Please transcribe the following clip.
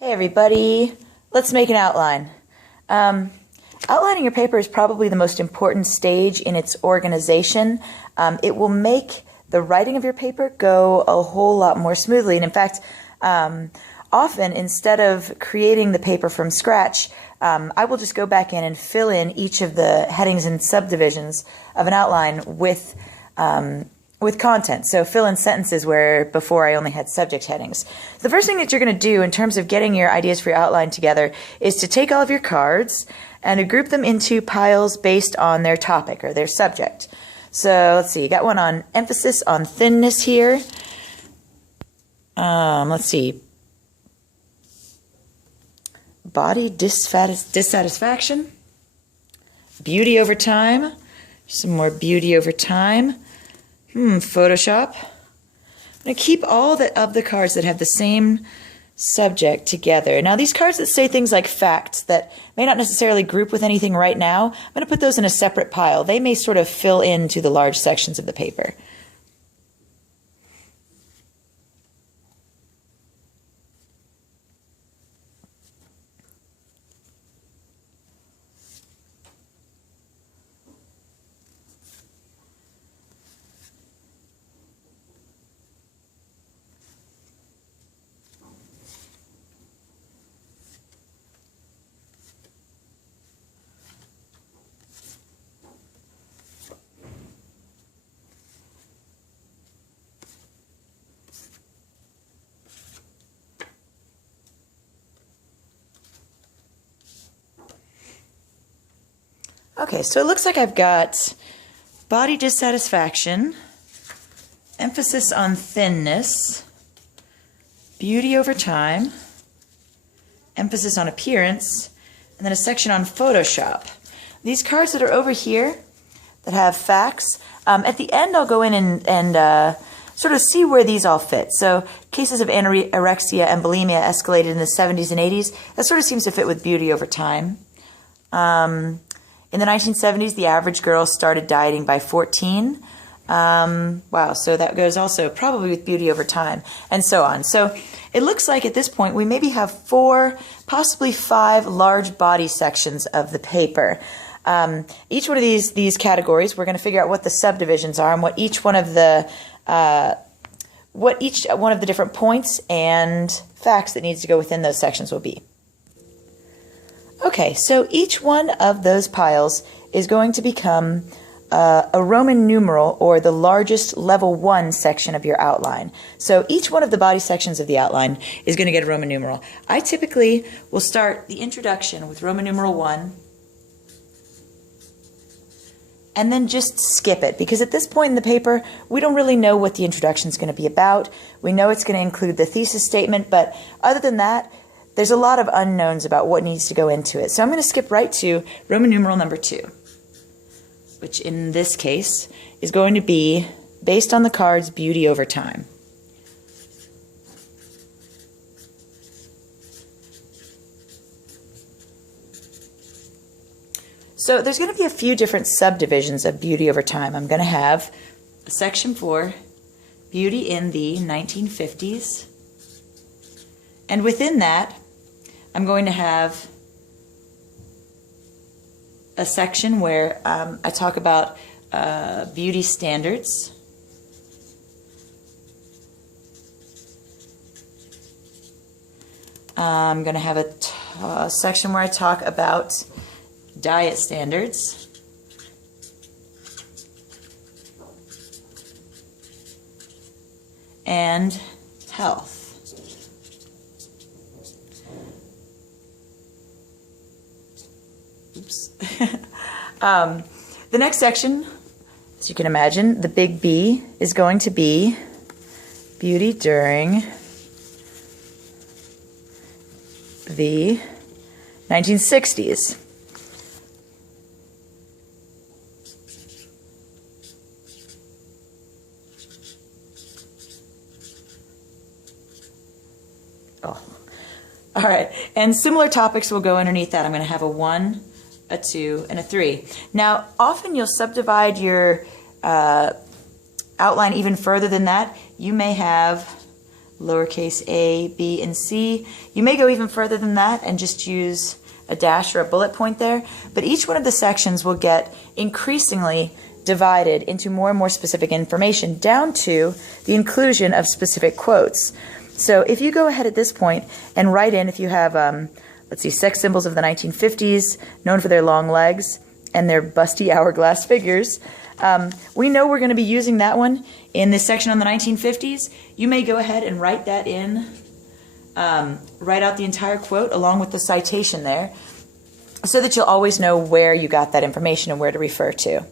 Hey everybody, let's make an outline. Outlining your paper is probably the most important stage in its organization. It will make the writing of your paper go a whole lot more smoothly. And in fact, often instead of creating the paper from scratch, I will just go back in and fill in each of the headings and subdivisions of an outline with content. So fill in sentences where before I only had subject headings. The first thing that you're going to do in terms of getting your ideas for your outline together is to take all of your cards and to group them into piles based on their topic or their subject. So let's see, you got one on emphasis on thinness here. Let's see. Body dissatisfaction. Beauty over time. Some more beauty over time. Photoshop. I'm going to keep all of the cards that have the same subject together. Now, these cards that say things like facts that may not necessarily group with anything right now, I'm going to put those in a separate pile. They may sort of fill into the large sections of the paper. Okay, so it looks like I've got body dissatisfaction, emphasis on thinness, beauty over time, emphasis on appearance, and then a section on Photoshop. These cards that are over here that have facts, at the end I'll go in and sort of see where these all fit. So cases of anorexia and bulimia escalated in the 70s and 80s. That sort of seems to fit with beauty over time. In the 1970s, the average girl started dieting by 14. Wow, so that goes also probably with beauty over time, and so on. So it looks like at this point we maybe have 4, possibly 5 large body sections of the paper. Each one of these categories, we're going to figure out what the subdivisions are and what each one of the different points and facts that needs to go within those sections will be. Okay, so each one of those piles is going to become a Roman numeral, or the largest level 1 section of your outline. So each one of the body sections of the outline is going to get a Roman numeral. I typically will start the introduction with Roman numeral 1, and then just skip it, because at this point in the paper, we don't really know what the introduction is going to be about. We know it's going to include the thesis statement, but other than that, there's a lot of unknowns about what needs to go into it. So I'm going to skip right to Roman numeral number 2, which in this case is going to be, based on the cards, beauty over time. So there's going to be a few different subdivisions of beauty over time. I'm going to have a section for beauty in the 1950s. And within that, I'm going to have a section where I talk about beauty standards. I'm going to have a section where I talk about diet standards. And health. Oops. The next section, as you can imagine, the big B is going to be beauty during the 1960s. Oh. All right, and similar topics will go underneath that. I'm going to have a 1, a 2, and a 3. Now, often you'll subdivide your outline even further than that. You may have lowercase a, b, and c. You may go even further than that and just use a dash or a bullet point there, but each one of the sections will get increasingly divided into more and more specific information down to the inclusion of specific quotes. So if you go ahead at this point and write in, if you have, let's see, sex symbols of the 1950s, known for their long legs and their busty hourglass figures, we know we're going to be using that one in this section on the 1950s. You may go ahead and write that in, write out the entire quote along with the citation there, so that you'll always know where you got that information and where to refer to.